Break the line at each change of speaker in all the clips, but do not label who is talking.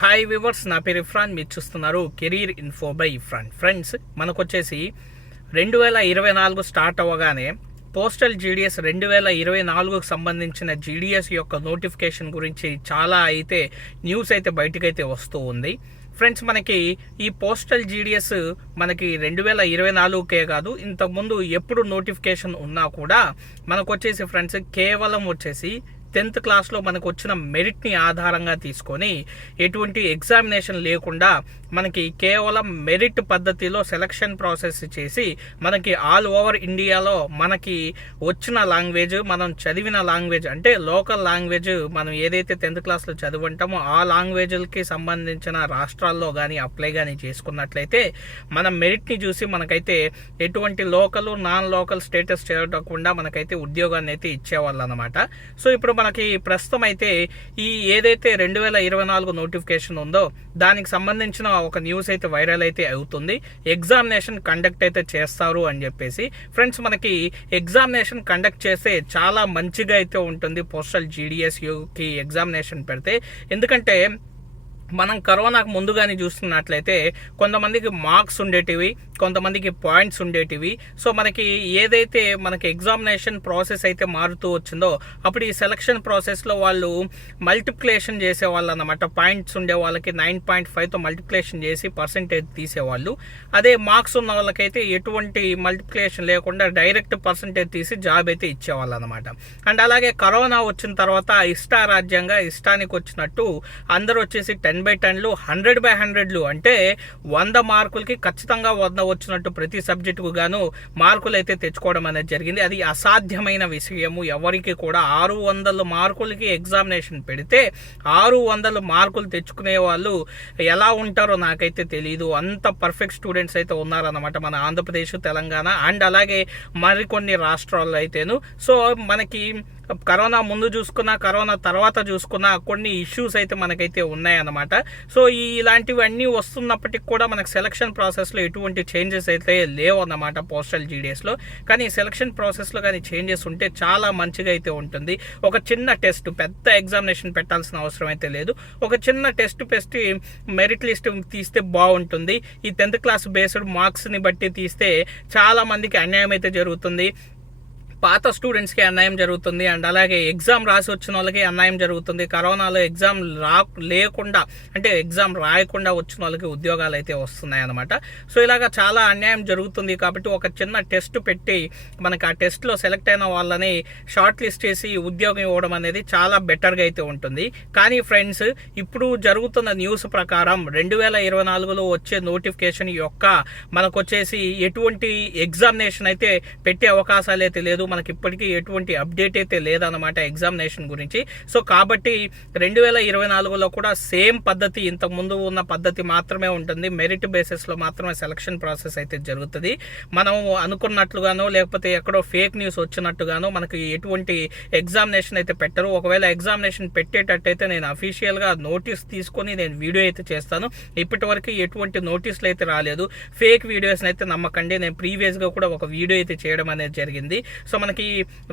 Hi viewers నా పేరు ఇఫ్రాన్ మీరు చూస్తున్నారు career info by Ifran friends మనకు వచ్చేసి రెండు వేల ఇరవై నాలుగు స్టార్ట్ అవ్వగానే పోస్టల్ జీడిఎస్ రెండు వేల ఇరవై నాలుగుకు సంబంధించిన జీడిఎస్ యొక్క నోటిఫికేషన్ గురించి చాలా అయితే న్యూస్ అయితే బయటకైతే వస్తూ ఉంది. ఫ్రెండ్స్ మనకి ఈ పోస్టల్ జీడిఎస్ మనకి రెండు వేల ఇరవై నాలుగుకే కాదు ఇంతకుముందు ఎప్పుడు నోటిఫికేషన్ ఉన్నా కూడా మనకు వచ్చేసి ఫ్రెండ్స్ కేవలం వచ్చేసి టెన్త్ క్లాస్లో మనకు వచ్చిన మెరిట్ని ఆధారంగా తీసుకొని ఎటువంటి ఎగ్జామినేషన్ లేకుండా మనకి కేవలం మెరిట్ పద్ధతిలో సెలక్షన్ ప్రాసెస్ చేసి మనకి ఆల్ ఓవర్ ఇండియాలో మనకి వచ్చిన లాంగ్వేజ్ మనం చదివిన లాంగ్వేజ్ అంటే లోకల్ లాంగ్వేజ్ మనం ఏదైతే టెన్త్ క్లాస్లో చదువుంటామో ఆ లాంగ్వేజ్లకి సంబంధించిన రాష్ట్రాల్లో కానీ అప్లై కానీ చేసుకున్నట్లయితే మనం మెరిట్ని చూసి మనకైతే ఎటువంటి లోకల్ నాన్ లోకల్ స్టేటస్ చేరకుండా మనకైతే ఉద్యోగాన్ని అయితే ఇచ్చేవాళ్ళు అనమాట సో ఇప్పుడు మనకి ప్రస్తుతం అయితే ఈ ఏదైతే రెండు వేల ఇరవై నాలుగు నోటిఫికేషన్ ఉందో దానికి సంబంధించిన ఒక న్యూస్ అయితే వైరల్ అయితే అవుతుంది. ఎగ్జామినేషన్ కండక్ట్ అయితే చేస్తారు అని చెప్పేసి. ఫ్రెండ్స్ మనకి ఎగ్జామినేషన్ కండక్ట్ చేస్తే చాలా మంచిగా అయితే ఉంటుంది. పోస్టల్ జీడిఎస్యుకి ఎగ్జామినేషన్ పెడితే. ఎందుకంటే మనం కరోనాకు ముందుగానే చూస్తున్నట్లయితే కొంతమందికి మార్క్స్ ఉండేటివి కొంతమందికి పాయింట్స్ ఉండేటివి. సో మనకి ఏదైతే మనకి ఎగ్జామినేషన్ ప్రాసెస్ అయితే మారుతూ వచ్చిందో అప్పుడు ఈ సెలక్షన్ ప్రాసెస్లో వాళ్ళు మల్టిప్లికేషన్ చేసేవాళ్ళు అనమాట పాయింట్స్ ఉండే వాళ్ళకి నైన్ పాయింట్ ఫైవ్తో మల్టిప్లికేషన్ చేసి పర్సంటేజ్ తీసేవాళ్ళు. అదే మార్క్స్ ఉన్న వాళ్ళకైతే ఎటువంటి మల్టిప్లికేషన్ లేకుండా డైరెక్ట్ పర్సంటేజ్ తీసి జాబ్ అయితే ఇచ్చేవాళ్ళు అనమాట అండ్ అలాగే కరోనా వచ్చిన తర్వాత ఇష్టారాజ్యంగా ఇష్టానికి వచ్చినట్టు అందరూ వచ్చేసి టెన్ బై టెన్లు హండ్రెడ్ బై హండ్రెడ్లు అంటే వంద మార్కులకి ఖచ్చితంగా వంద వచ్చినట్టు ప్రతి సబ్జెక్టుకు గాను మార్కులు అయితే తెచ్చుకోవడం అనేది జరిగింది. అది అసాధ్యమైన విషయము. ఎవరికి కూడా ఆరు వందల మార్కులకి ఎగ్జామినేషన్ పెడితే ఆరు వందల మార్కులు తెచ్చుకునే వాళ్ళు ఎలా ఉంటారో నాకైతే తెలియదు అంత పర్ఫెక్ట్ స్టూడెంట్స్ అయితే ఉన్నారన్నమాట మన ఆంధ్రప్రదేశ్ తెలంగాణ అండ్ అలాగే మరికొన్ని రాష్ట్రాల్లో అయితేను. సో మనకి కరోనా ముందు చూసుకున్నా కరోనా తర్వాత చూసుకున్నా కొన్ని ఇష్యూస్ అయితే మనకైతే ఉన్నాయన్నమాట. సో ఈ ఇలాంటివన్నీ వస్తున్నప్పటికి కూడా మనకు సెలక్షన్ ప్రాసెస్లో ఎటువంటి చేంజెస్ అయితే లేవు అన్నమాట పోస్టల్ జీడిఎస్లో కానీ సెలక్షన్ ప్రాసెస్లో కానీ చేంజెస్ ఉంటే చాలా మంచిగా అయితే ఉంటుంది. ఒక చిన్న టెస్ట్ పెద్ద ఎగ్జామినేషన్ పెట్టాల్సిన అవసరం అయితే లేదు. ఒక చిన్న టెస్ట్ పెట్టి మెరిట్ లిస్ట్ తీస్తే బాగుంటుంది. ఈ టెన్త్ క్లాస్ బేస్డ్ మార్క్స్ని బట్టి తీస్తే చాలామందికి అన్యాయం అయితే జరుగుతుంది. పాత స్టూడెంట్స్కి అన్యాయం జరుగుతుంది అండ్ అలాగే ఎగ్జామ్ రాసి వచ్చిన వాళ్ళకి అన్యాయం జరుగుతుంది. కరోనాలో ఎగ్జామ్ రా లేకుండా అంటే ఎగ్జామ్ రాయకుండా వచ్చిన వాళ్ళకి ఉద్యోగాలు అయితే వస్తున్నాయి అనమాట సో ఇలాగ చాలా అన్యాయం జరుగుతుంది కాబట్టి ఒక చిన్న టెస్ట్ పెట్టి మనకి ఆ టెస్ట్లో సెలెక్ట్ అయిన వాళ్ళని షార్ట్ లిస్ట్ చేసి ఉద్యోగం ఇవ్వడం అనేది చాలా బెటర్గా అయితే ఉంటుంది. కానీ ఫ్రెండ్స్ ఇప్పుడు జరుగుతున్న న్యూస్ ప్రకారం రెండు వేల ఇరవై నాలుగులో వచ్చే నోటిఫికేషన్ యొక్క మనకు వచ్చేసి ఎటువంటి ఎగ్జామినేషన్ అయితే పెట్టే అవకాశాలు అయితే లేదు. మనకి ఇప్పటికీ ఎటువంటి అప్డేట్ అయితే లేదన్నమాట ఎగ్జామినేషన్ గురించి. సో కాబట్టి రెండు వేల ఇరవై నాలుగులో కూడా సేమ్ పద్ధతి ఇంతకు ముందు ఉన్న పద్ధతి మాత్రమే ఉంటుంది. మెరిట్ బేసిస్లో మాత్రమే సెలక్షన్ ప్రాసెస్ అయితే జరుగుతుంది. మనం అనుకున్నట్లుగానో లేకపోతే ఎక్కడో ఫేక్ న్యూస్ వచ్చినట్టుగానో మనకి ఎటువంటి ఎగ్జామినేషన్ అయితే పెట్టరు. ఒకవేళ ఎగ్జామినేషన్ పెట్టేటట్టయితే నేను అఫీషియల్గా నోటీస్ తీసుకొని నేను వీడియో అయితే చేస్తాను. ఇప్పటి వరకు ఎటువంటి నోటీసులు అయితే రాలేదు. ఫేక్ వీడియోస్ అయితే నమ్మకండి. నేను ప్రీవియస్గా కూడా ఒక వీడియో అయితే చేయడం అనేది జరిగింది. సో మనకి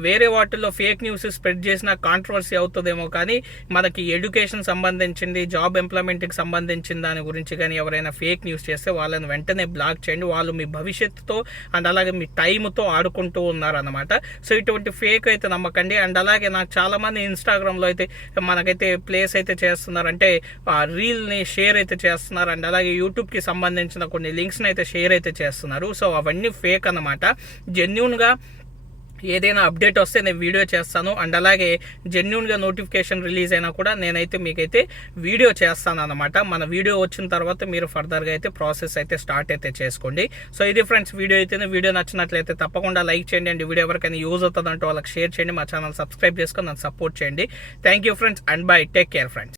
వేరే వాటిల్లో ఫేక్ న్యూస్ స్ప్రెడ్ చేసిన కాంట్రవర్సీ అవుతుందేమో కానీ మనకి ఎడ్యుకేషన్ సంబంధించింది జాబ్ ఎంప్లాయ్మెంట్కి సంబంధించిన దాని గురించి కానీ ఎవరైనా ఫేక్ న్యూస్ చేస్తే వాళ్ళని వెంటనే బ్లాక్ చేయండి. వాళ్ళు మీ భవిష్యత్తుతో అండ్ అలాగే మీ టైంతో ఆడుకుంటూ ఉన్నారనమాట సో ఇటువంటి ఫేక్ అయితే నమ్మకండి. అండ్ అలాగే నాకు చాలామంది ఇన్స్టాగ్రామ్లో అయితే మనకైతే ప్లేస్ అయితే చేస్తున్నారు అంటే రీల్ని షేర్ అయితే చేస్తున్నారు. అండ్ అలాగే యూట్యూబ్కి సంబంధించిన కొన్ని లింక్స్ని అయితే షేర్ అయితే చేస్తున్నారు. సో అవన్నీ ఫేక్ అనమాట జెన్యున్గా ఏదైనా అప్డేట్ వస్తే నేను వీడియో చేస్తాను. అండ్ అలాగే జెన్యున్గా నోటిఫికేషన్ రిలీజ్ అయినా కూడా నేనైతే మీకైతే వీడియో చేస్తాను అనమాట మన వీడియో వచ్చిన తర్వాత మీరు ఫర్దర్గా అయితే ప్రాసెస్ అయితే స్టార్ట్ అయితే చేసుకోండి. సో ఇది ఫ్రెండ్స్ వీడియో అయితే వీడియో నచ్చినట్లయితే తప్పకుండా లైక్ చేయండి. అండ్ వీడియో ఎవరికైనా యూజ్ అవుతుందంటే వాళ్ళకి షేర్ చేయండి. మా ఛానల్ సబ్స్క్రైబ్ చేసుకొని నన్ను సపోర్ట్ చేయండి. Thank you friends and bye take care friends